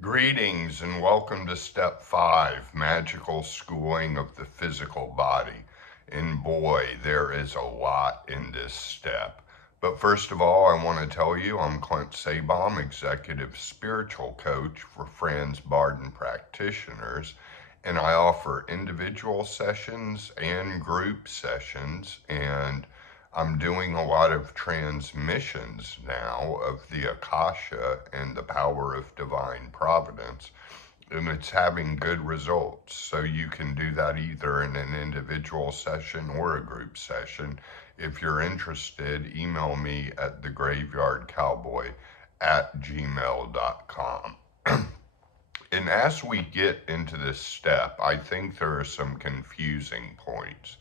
Greetings and welcome to Step 5, Magical Schooling of the Physical Body. And boy, there is a lot in this step. But first of all, I want to tell you I'm Clint Sabom, Executive Spiritual Coach for Franz Barden Practitioners, and I offer individual sessions and group sessions, and I'm doing a lot of transmissions now of the Akasha and the power of divine providence, and it's having good results. So you can do that either in an individual session or a group session. If you're interested, email me at thegraveyardcowboy@gmail.com. And as we get into this step, I think there are some confusing points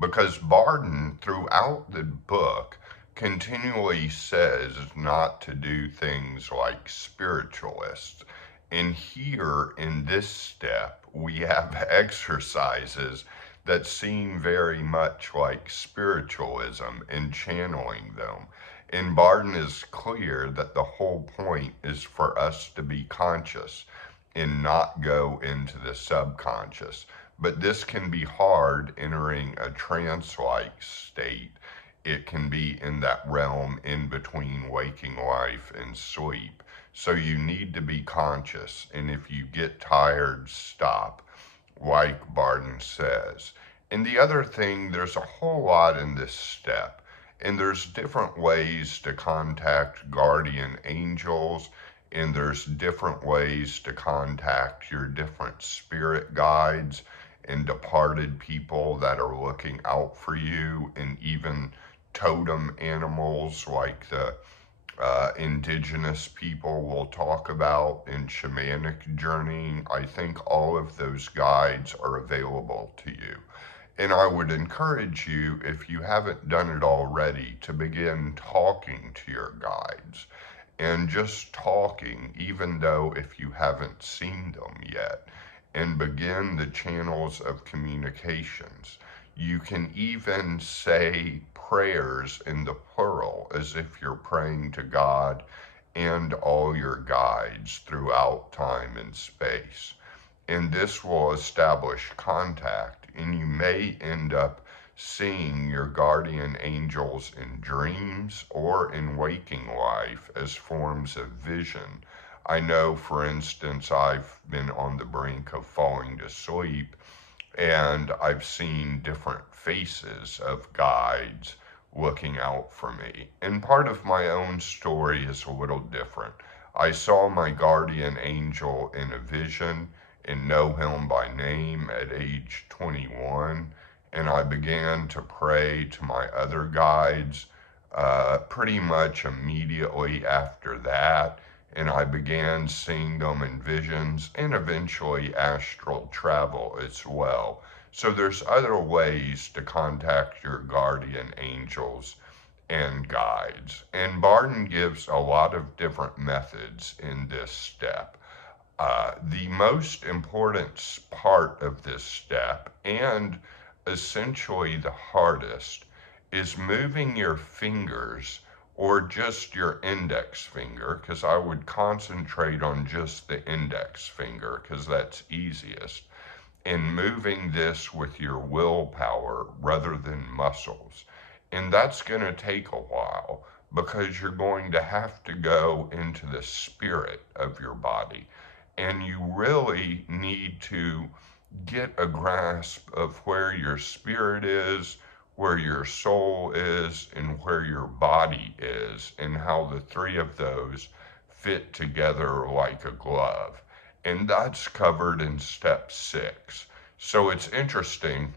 because Barden, throughout the book, continually says not to do things like spiritualists. And here in this step, we have exercises that seem very much like spiritualism and channeling them. And Barden is clear that the whole point is for us to be conscious and not go into the subconscious. But this can be hard entering a trance-like state. It can be in that realm in between waking life and sleep. So you need to be conscious. And if you get tired, stop, like Barden says. And the other thing, there's a whole lot in this step. And there's different ways to contact guardian angels, and there's different ways to contact your different spirit guides and departed people that are looking out for you, and even totem animals like the indigenous people will talk about in shamanic journeying. I think all of those guides are available to you. And I would encourage you, if you haven't done it already, to begin talking to your guides. And just talking, even though if you haven't seen them yet, and begin the channels of communications. You can even say prayers in the plural as if you're praying to God and all your guides throughout time and space. And this will establish contact, and you may end up seeing your guardian angels in dreams or in waking life as forms of vision. I know, for instance, I've been on the brink of falling to sleep, and I've seen different faces of guides looking out for me. And part of my own story is a little different. I saw my guardian angel in a vision and know him by name at age 21, and I began to pray to my other guides pretty much immediately after that, and I began seeing them in visions and eventually astral travel as well. So there's other ways to contact your guardian angels and guides. And Barden gives a lot of different methods in this step. The most important part of this step, and essentially the hardest, is moving your fingers or just your index finger, because I would concentrate on just the index finger because that's easiest, and moving this with your willpower rather than muscles. And that's going to take a while because you're going to have to go into the spirit of your body. And you really need to get a grasp of where your spirit is, where your soul is, and where your body is, and how the three of those fit together like a glove. And that's covered in step 6. So it's interesting,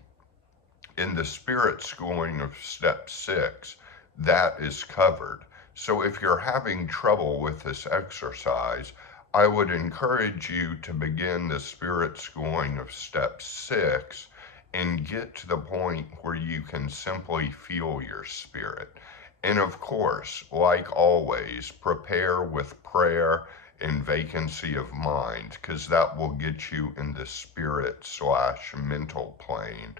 in the spirit schooling of step 6, that is covered. So if you're having trouble with this exercise, I would encourage you to begin the spirit schooling of step 6 and get to the point where you can simply feel your spirit. And of course, like always, prepare with prayer and vacancy of mind, because that will get you in the spirit/mental plane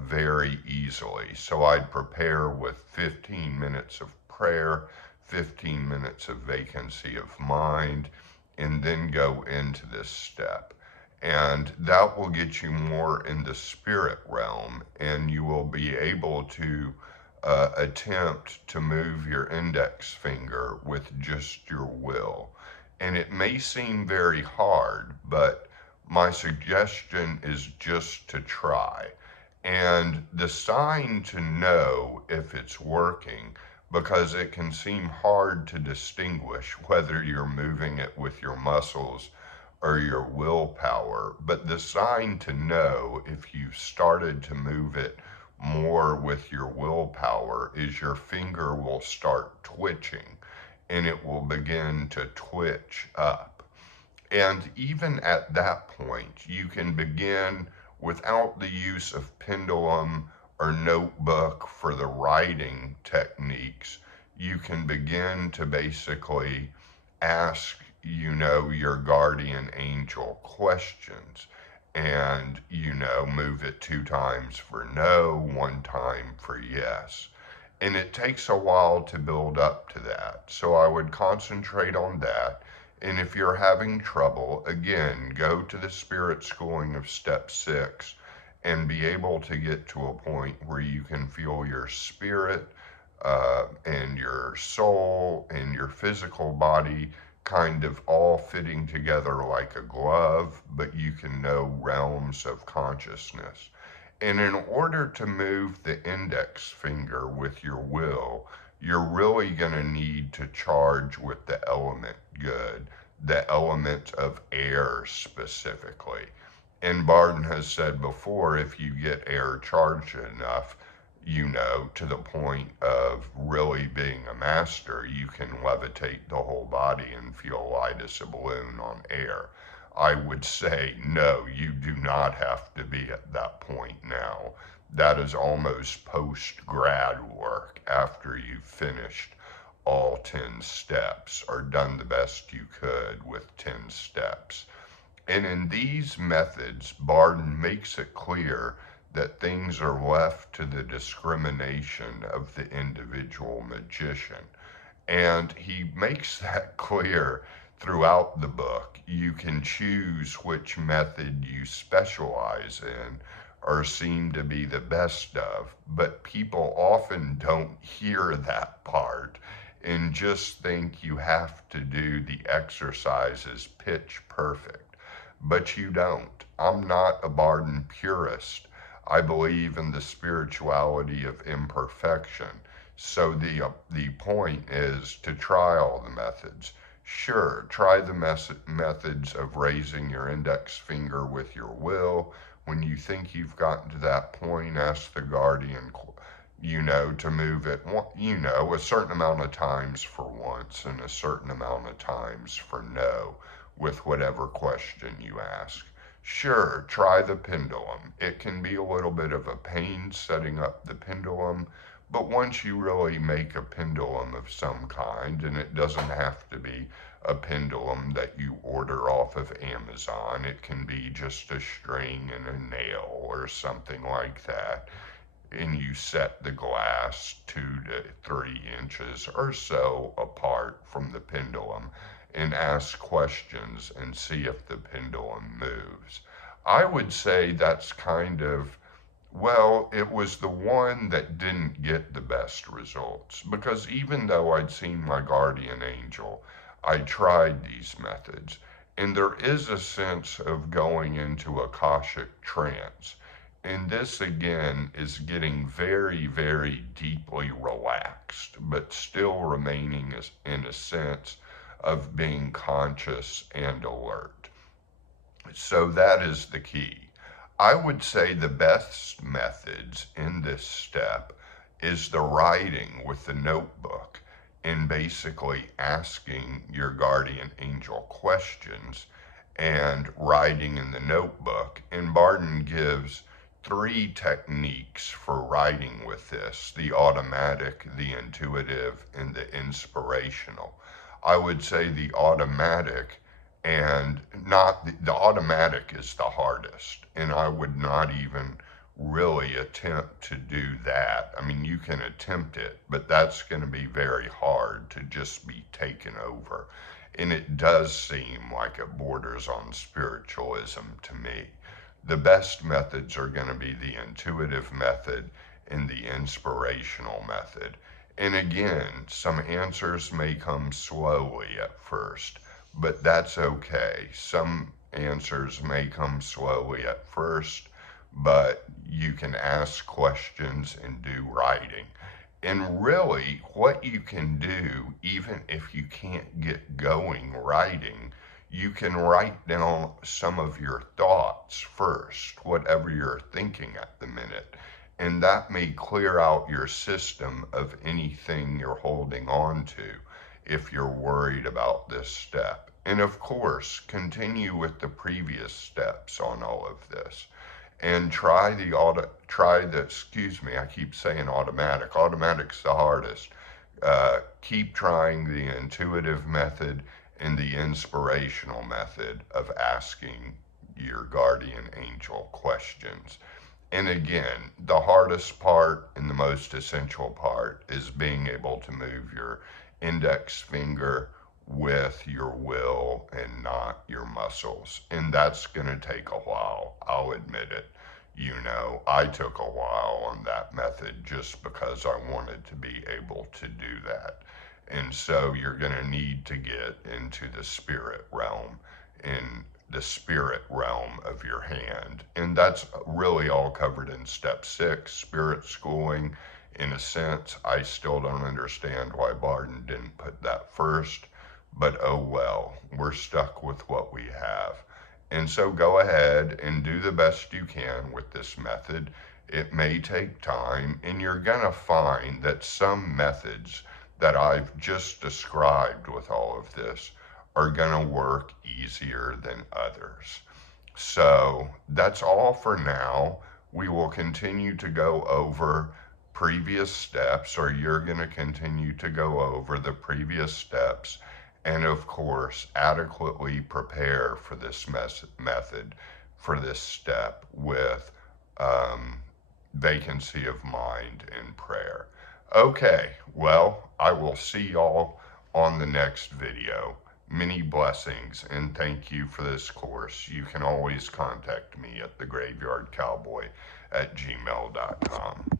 very easily. So I'd prepare with 15 minutes of prayer, 15 minutes of vacancy of mind, and then go into this step. And that will get you more in the spirit realm, and you will be able to attempt to move your index finger with just your will. And it may seem very hard, but my suggestion is just to try. And the sign to know if it's working, because it can seem hard to distinguish whether you're moving it with your muscles or your willpower. But the sign to know if you've started to move it more with your willpower is your finger will start twitching, and it will begin to twitch up. And even at that point, you can begin without the use of pendulum or notebook for the writing techniques. You can begin to basically ask, your guardian angel questions, and, move it 2 times for no, 1 time for yes. And it takes a while to build up to that. So I would concentrate on that. And if you're having trouble, again, go to the spirit schooling of step 6 and be able to get to a point where you can feel your spirit and your soul and your physical body kind of all fitting together like a glove, but you can know realms of consciousness. And in order to move the index finger with your will, you're really going to need to charge with the element good, the element of air specifically. And Barden has said before, if you get air charged enough, to the point of really being a master, you can levitate the whole body and feel light as a balloon on air. I would say, no, you do not have to be at that point now. That is almost post-grad work after you've finished all 10 steps or done the best you could with 10 steps. And in these methods, Barden makes it clear that things are left to the discrimination of the individual magician. And he makes that clear throughout the book. You can choose which method you specialize in or seem to be the best of, but people often don't hear that part and just think you have to do the exercises pitch perfect. But you don't. I'm not a Barden purist. I believe in the spirituality of imperfection. So the point is to try all the methods. Sure, try the methods of raising your index finger with your will. When you think you've gotten to that point, ask the guardian, to move it, a certain amount of times for once and a certain amount of times for no, with whatever question you ask. Sure, try the pendulum. It can be a little bit of a pain setting up the pendulum, but once you really make a pendulum of some kind, and it doesn't have to be a pendulum that you order off of Amazon, it can be just a string and a nail or something like that, and you set the glass 2 to 3 inches or so apart from the pendulum and ask questions and see if the pendulum moves. I would say that's kind of, well, it was the one that didn't get the best results, because even though I'd seen my guardian angel, I tried these methods, and there is a sense of going into Akashic trance. And this again is getting very, very deeply relaxed, but still remaining in a sense of being conscious and alert. So that is the key. I would say the best methods in this step is the writing with the notebook and basically asking your guardian angel questions and writing in the notebook. And Barden gives 3 techniques for writing with this: the automatic, the intuitive, and the inspirational. I would say the automatic, and not the automatic is the hardest, and I would not even really attempt to do that. I mean, you can attempt it, but that's going to be very hard to just be taken over. And it does seem like it borders on spiritualism to me. The best methods are going to be the intuitive method and the inspirational method. And again, some answers may come slowly at first, but that's okay. Some answers may come slowly at first, but you can ask questions and do writing. And really, what you can do, even if you can't get going writing, you can write down some of your thoughts first, whatever you're thinking at the minute. And that may clear out your system of anything you're holding on to if you're worried about this step. And of course, continue with the previous steps on all of this and I keep saying automatic's the hardest. Keep trying the intuitive method and the inspirational method of asking your guardian angel questions. And again, the hardest part and the most essential part is being able to move your index finger with your will and not your muscles. And that's going to take a while, I'll admit it. You know, I took a while on that method just because I wanted to be able to do that. And so you're going to need to get into the spirit realm, in the spirit realm of your hand. And that's really all covered in step 6, spirit schooling. In a sense, I still don't understand why Barden didn't put that first, but oh well, we're stuck with what we have. And so go ahead and do the best you can with this method. It may take time, and you're going to find that some methods that I've just described with all of this are going to work easier than others. So that's all for now. We will continue to go over previous steps, or you're going to continue to go over the previous steps, and of course, adequately prepare for this method, for this step with vacancy of mind and prayer. Okay, well, I will see y'all on the next video. Many blessings, and thank you for this course. You can always contact me at thegraveyardcowboy@gmail.com.